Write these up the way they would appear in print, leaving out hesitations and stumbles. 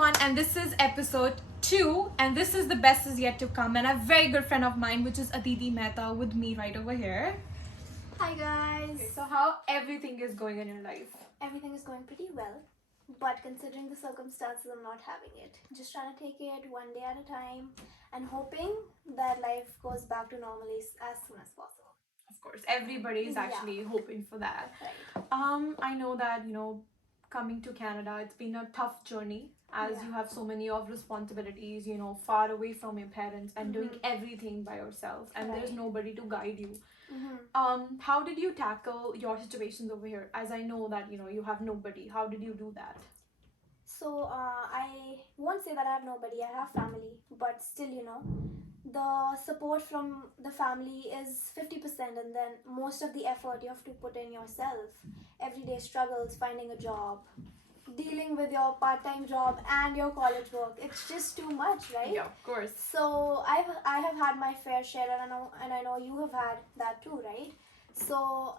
everyone, and this is episode 2, and this is the best is yet to come. And a very good friend of mine, which is Aditi Mehta, with me right over here. Hi guys. Okay, so how everything is going in your life? Everything is going pretty well, but considering the circumstances, I'm not having it. Just trying to take it one day at a time and hoping that life goes back to normal as soon as possible. Of course, everybody is actually hoping for that. Right. I know that coming to Canada, it's been a tough journey as you have so many of responsibilities, far away from your parents and doing everything by yourself, and there's nobody to guide you. How did you tackle your situations over here? As I know that you have nobody. How did you do that? So I won't say that I have nobody. I have family, but still, the support from the family is 50%, and then most of the effort you have to put in yourself. Everyday struggles, finding a job, dealing with your part-time job and your college work. It's just too much, right? Yeah, of course. So I have had my fair share, and I know you have had that too, right? So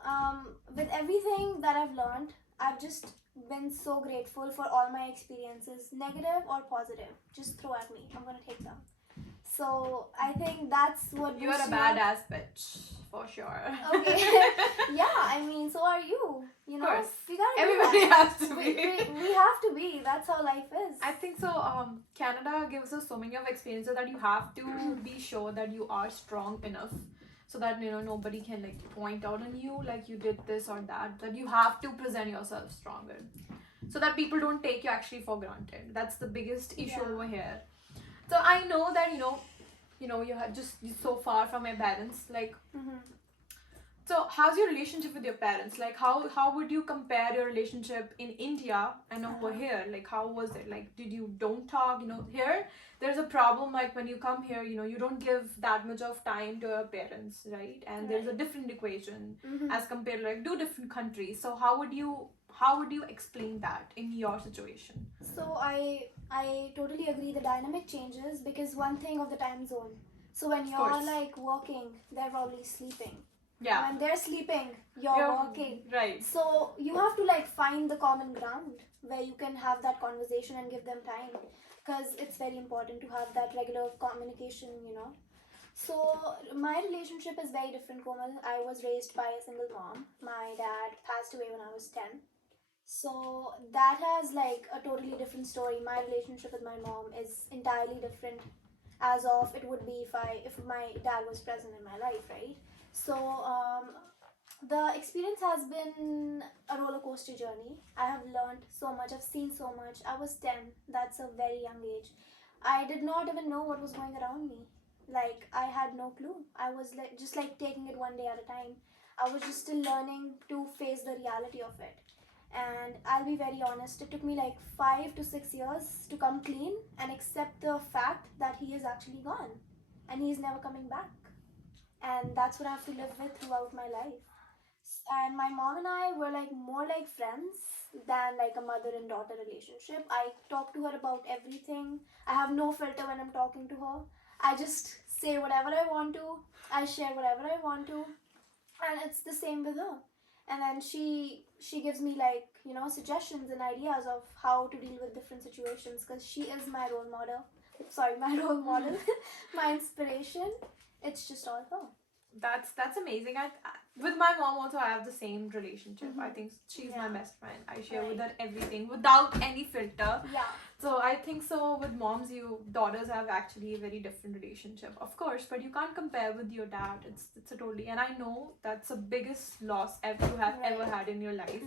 with everything that I've learned, I've just been so grateful for all my experiences, negative or positive. Just throw at me. I'm gonna take them. So I think that's what You're a boosts badass bitch, for sure. Okay. Yeah, I mean, so are you. You know, Of course. we gotta be Everybody that. has to be. We have to be. That's how life is. I think so. Canada gives us so many of experiences that you have to be sure that you are strong enough, so that nobody can like point out on you like you did this or that. That you have to present yourself stronger, so that people don't take you actually for granted. That's the biggest issue over here. So I know that you have just so far from your parents. Like, so how's your relationship with your parents? Like, how would you compare your relationship in India and over here? Like, how was it? Like, did you don't talk? Here there's a problem. Like when you come here, you don't give that much of time to your parents, right? And there's a different equation as compared to like two different countries. So how would you explain that in your situation? So I totally agree. The dynamic changes because one thing of the time zone. So when you're like working, they're probably sleeping. Yeah. When they're sleeping, you're working. Right. So you have to like find the common ground where you can have that conversation and give them time, because it's very important to have that regular communication. So my relationship is very different, Komal. I was raised by a single mom. My dad passed away when I was 10. So that has like a totally different story. My relationship with my mom is entirely different as of it would be if my dad was present in my life, right? So the experience has been a roller coaster journey. I have learned so much. I've seen so much. I was 10. That's a very young age. I did not even know what was going around me. Like I had no clue. I was like just like taking it one day at a time. I was just still learning to face the reality of it. And I'll be very honest, it took me like 5 to 6 years to come clean and accept the fact that he is actually gone and he's never coming back. And that's what I have to live with throughout my life. And my mom and I were like more like friends than like a mother and daughter relationship. I talk to her about everything. I have no filter when I'm talking to her. I just say whatever I want to. I share whatever I want to. And it's the same with her. And then she gives me like suggestions and ideas of how to deal with different situations, because she is my role model. Sorry, my role model, my inspiration. It's just all her. That's amazing. With my mom also I have the same relationship. I think she's my best friend. I share with her everything without any filter. Yeah. So I think so with moms, you daughters have actually a very different relationship, of course, but you can't compare with your dad. It's a totally, and I know that's the biggest loss ever you have ever had in your life.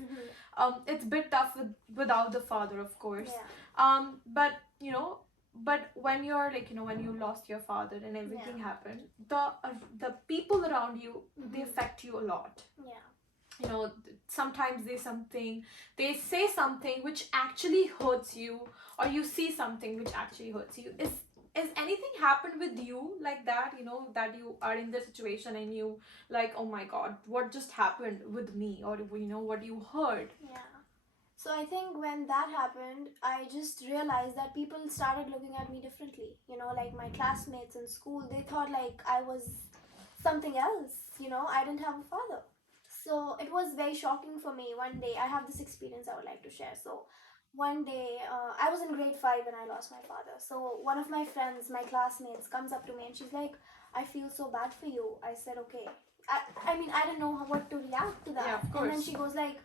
It's a bit tough without the father, of course. But but when you're like when you lost your father and everything happened, the people around you, they affect you a lot. Sometimes they say something which actually hurts you, or you see something which actually hurts you. Is anything happened with you like that, that you are in the situation and you like, oh my god, what just happened with me, or what you heard? So I think when that happened, I just realized that people started looking at me differently. Like my classmates in school, they thought like I was something else. I didn't have a father. So it was very shocking for me. One day, I have this experience I would like to share. So One day, I was in grade 5 when I lost my father. So one of my friends, my classmates, comes up to me and she's like, I feel so bad for you. I said, okay. I mean, I didn't know what to react to that. Yeah, of And then course. she goes like,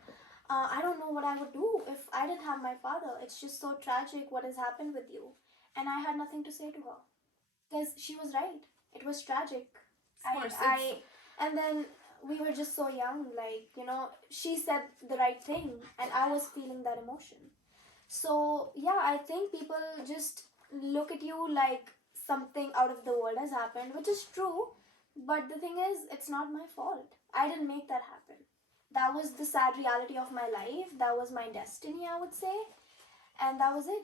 I don't know what I would do if I didn't have my father. It's just so tragic what has happened with you. And I had nothing to say to her because she was right. It was tragic. Of course, And then we were just so young, like, you know, she said the right thing and I was feeling that emotion. So, yeah, I think people just look at you like something out of the world has happened, which is true. But the thing is, it's not my fault. I didn't make that happen. That was the sad reality of my life. That was my destiny, I would say. And that was it.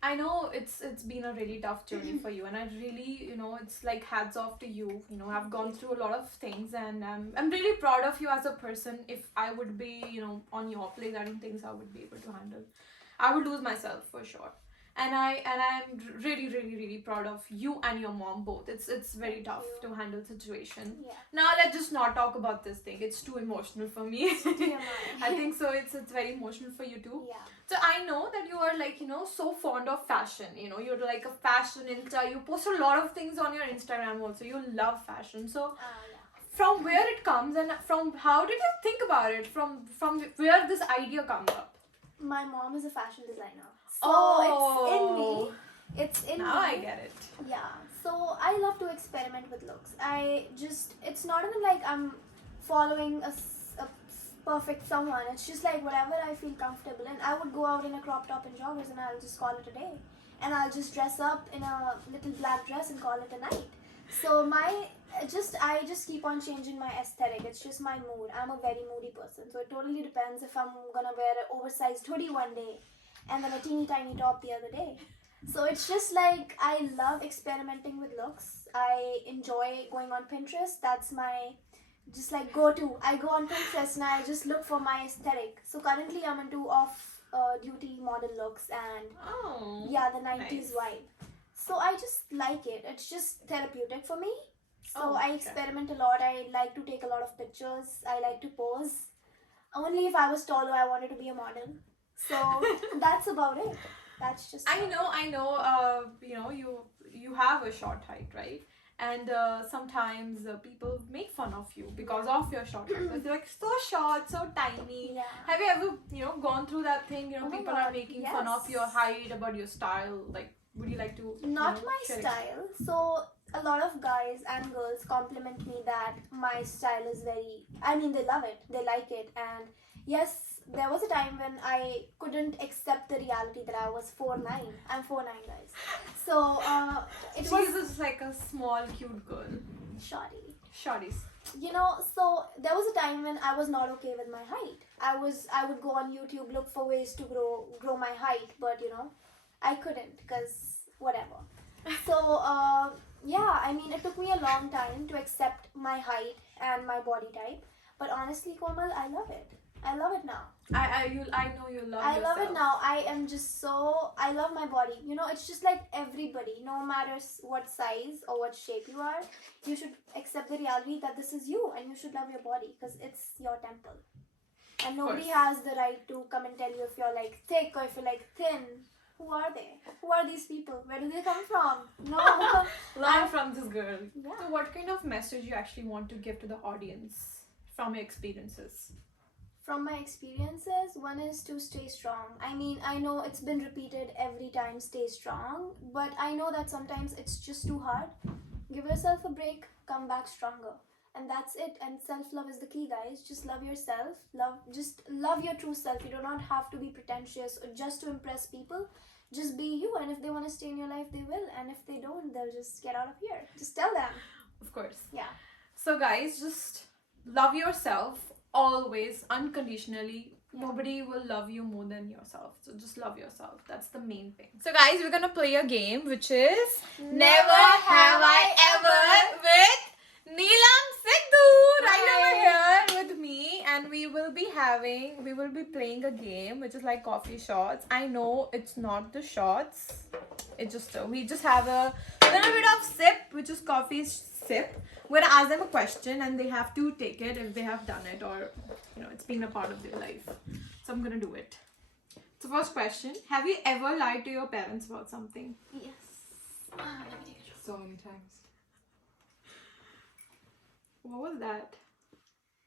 I know it's been a really tough journey for you, and I really, it's like hats off to you. I've gone through a lot of things, and I'm really proud of you as a person. If I would be, on your place, I don't think so I would be able to handle. I would lose myself for sure. And I'm really, really, really proud of you and your mom both. It's very Thank tough you. to handle situation. Yeah. Now let's just not talk about this thing. It's too emotional for me. TMI. I think so. It's very emotional for you too. Yeah. So I know that you are like, so fond of fashion. You're like a fashion insta. You post a lot of things on your Instagram also. You love fashion. So Yeah. from where it comes and from how did you think about it? From where this idea comes up? My mom is a fashion designer. So Oh. it's in me. It's in Now me. I get it. Yeah. So I love to experiment with looks. It's not even like I'm following a perfect someone. It's just like whatever I feel comfortable in. I would go out in a crop top and joggers and I'll just call it a day. And I'll just dress up in a little black dress and call it a night. So I just keep on changing my aesthetic. It's just my mood. I'm a very moody person. So it totally depends if I'm gonna wear an oversized hoodie one day and then a teeny tiny top the other day. So it's just like I love experimenting with looks. I enjoy going on Pinterest. That's my just like go to. I go on Pinterest and I just look for my aesthetic. So currently I'm into off duty model looks and Oh. yeah, the 90s nice. vibe. So I just like it. It's just therapeutic for me. So Oh, I okay. experiment a lot. I like to take a lot of pictures. I like to pose. Only if I was taller, I wanted to be a model. So that's about it. That's just. I know. You have a short height, right? And sometimes people make fun of you because of your short height. They're like so short, so tiny. Yeah. Have you ever, gone through that thing? Oh my People are God, making fun of yes. your height, about your style. Like, would you like to? Not my share style. So a lot of guys and girls compliment me that my style is very. I mean, they love it. They like it. And yes, there was a time when I couldn't accept the reality that I was 4'9". I'm 4'9", guys. So it was She's just like a small, cute girl. shoddy. Shorties. You know, so there was a time when I was not okay with my height. I would go on YouTube, look for ways to grow my height, but I couldn't because whatever. So yeah, I mean, it took me a long time to accept my height and my body type, but honestly, Komal, I love it. I love it now. I know you love I yourself. love it now. I am just so. I love my body. It's just like everybody, no matter what size or what shape you are, you should accept the reality that this is you and you should love your body because it's your temple. And nobody course. has the right to come and tell you if you're like thick or if you're like thin. Who are they? Who are these people? Where do they come from? No. Learn from this girl. Yeah. So, what kind of message you actually want to give to the audience from your experiences? From my experiences, one is to stay strong. I mean, I know it's been repeated every time, stay strong, but I know that sometimes it's just too hard. Give yourself a break, come back stronger. And that's it. And self-love is the key, guys. Just love yourself. Just love your true self. You do not have to be pretentious or just to impress people. Just be you, and if they want to stay in your life, they will. And if they don't, they'll just get out of here. Just tell them. Of course. Yeah. So, guys, just love yourself always, unconditionally. Nobody will love you more than yourself. So just love yourself. That's the main thing. So guys, we're gonna play a game which is Never Have I Ever with Neelam Sidhu right over here with me, and we will be playing a game which is like coffee shots. I know it's not the shots. It just we just have a little bit of sip, which is coffee sip. We're gonna ask them a question and they have to take it if they have done it or it's been a part of their life. So I'm gonna do it. So first question, have you ever lied to your parents about something? Yes. Let me take it. So many times. What was that?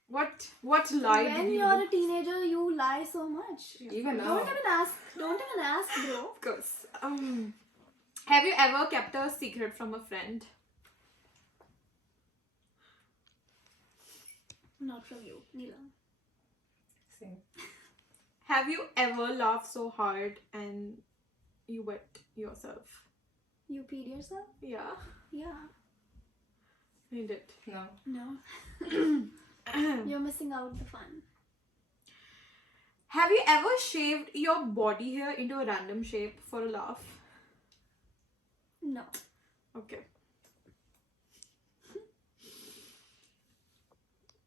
What lie When did you you're do? a teenager, you lie so much. Even now. Don't even ask, bro. Of course. Have you ever kept a secret from a friend? Not from you, Neela. Same. Have you ever laughed so hard and you wet yourself? You peed yourself? Yeah, Yeah. you did. No. No. You're missing out the fun. Have you ever shaved your body hair into a random shape for a laugh? No. Okay.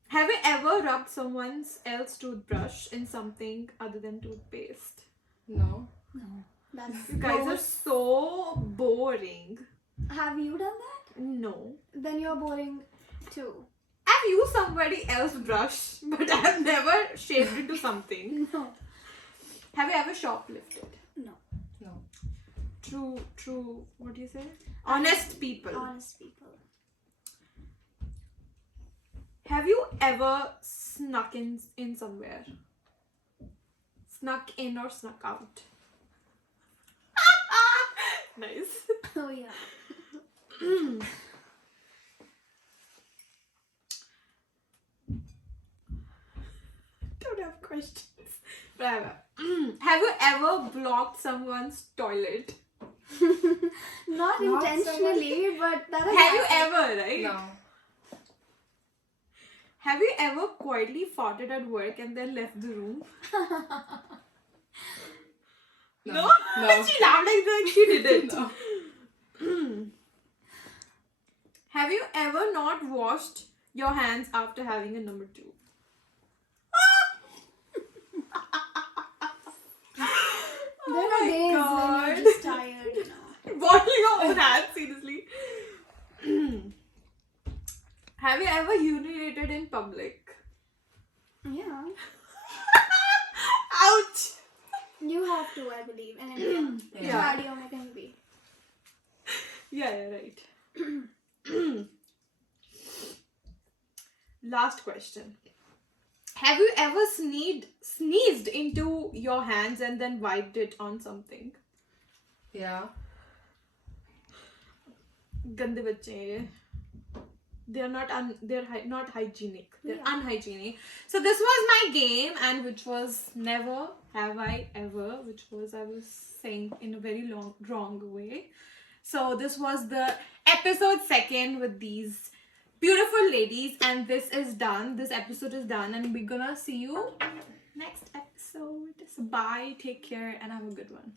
Have you ever rubbed someone else's toothbrush in something other than toothpaste? No. No. That's You guys are gross. so boring. Have you done that? No. Then you're boring too. I've used somebody else's brush, but I've never shaved into something. No. Have you ever shoplifted? No. No. True, what do you say? Honest people. Honest people. Have you ever snuck in somewhere? Snuck in or snuck out? Nice. Oh yeah. Don't have questions. Whatever. Have you ever blocked someone's toilet? Not Not intentionally, but that is. Have you ever, right? No. Have you ever quietly farted at work and then left the room? No. No. She laughed like that. She did it. No. Have you ever not washed your hands after having a number two? There are days when God. you're just tired, you know. Washing your own hands, seriously. Have you ever urinated in public? Yeah. Ouch! You have to, I believe, in India. It's Yeah. cardio can be. Yeah, right. Last question. Have you ever sneezed into your hands and then wiped it on something? Yeah. Gande bache. They're not not hygienic. They're Yeah. unhygienic. So this was my game, and which was never have I ever, which was I was saying in a very wrong way. So this was the episode second with these beautiful ladies, and this is done. This episode is done, and we're gonna see you next episode. So bye, take care, and have a good one.